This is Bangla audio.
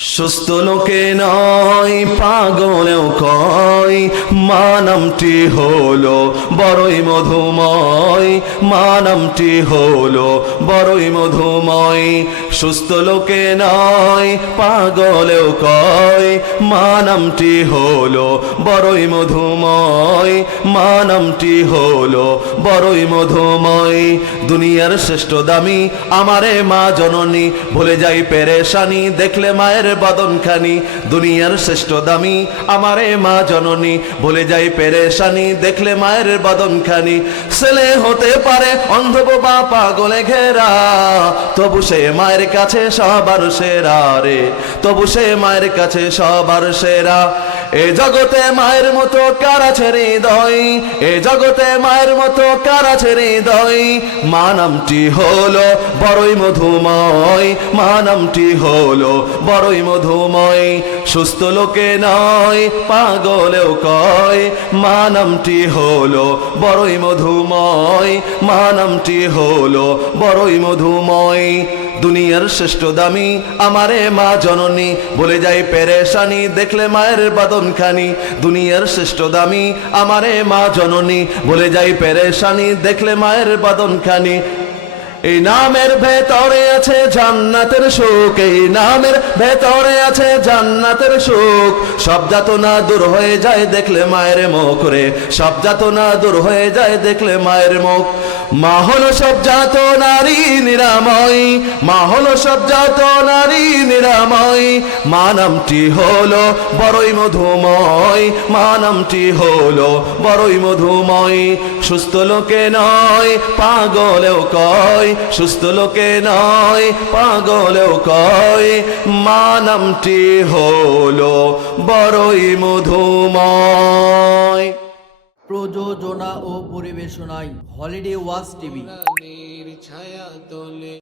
সুস্থ লোকে নয় পাগলেও কয় মা নামটি হলো বড়ই মধুময়, মা নামটি হলো বড়ই মধুময়। সুস্থ লোকে নয় পাগলেও কয় মা নামটি হলো বড়ই মধুময়, মা নামটি হলো বড়ই মধুময়। দুনিয়ার শ্রেষ্ঠ দামি আমারে মা জননী, ভুলে যাই পেরেশানি দেখলে মায়ের বদন খানি। দুনিয়ার শ্রেষ্ঠ দামি আমারে মা জননী, ভুলে যাই পেরেশানি দেখলে মায়ের বদন খানি। ছেলে হতে পারে অন্ধ বোবা পাগলে ঘেরা, তবু সে মায়ের কাছে সবার সেরা রে, তবু সে মায়ের কাছে সবার সেরা। এ জগতে মায়ের মতো কারা ছেড়ে হৃদয়, এ জগতে মায়ের মতো কারা ছেড়ে হৃদয়। মা নামটি হলো বড়ই মধুময়, মা নামটি হলো বড়ই মধুময়। সুস্থ লোকে নয় পাগলেও কয় মা নামটি হলো বড়ই মধুময়, মা নামটি হলো বড়ই মধুময়। দুনিয়ার শ্রেষ্ঠ দামি আমারে মা জননী, বলে যাই পেরেশানি দেখলে মায়ের বদন খানি। দুনিয়ার শ্রেষ্ঠ দামি আমারে মা জননী, বলে যাই পেরেশানি দেখলে মায়ের বদন খানি। এই নামের ভেতরে আছে জান্নাতের সুখ, এই নামের ভেতরে আছে জান্নাতের সুখ। সব যাতনা দূর হয়ে যায় দেখলে মায়ের মুখ রে, সব যাতনা দূর হয়ে যায় দেখলে মায়ের মুখ। মা হলো সব যাতনারই নিরাময়, মা হলো সব যাতনারই নিরাময়। মা নামটি হলো বড়ই মধুময়, মা নামটি হলো বড়ই মধুময়। সুস্থ লোকে নয় পাগলেও কয়, সুস্থ লোকে নয় পাগলেও কয় মা নামটি হলো বড়ই মধুময়। প্রযোজনা ও পরিবেশনায় হলিডে ওয়াচ টিভি।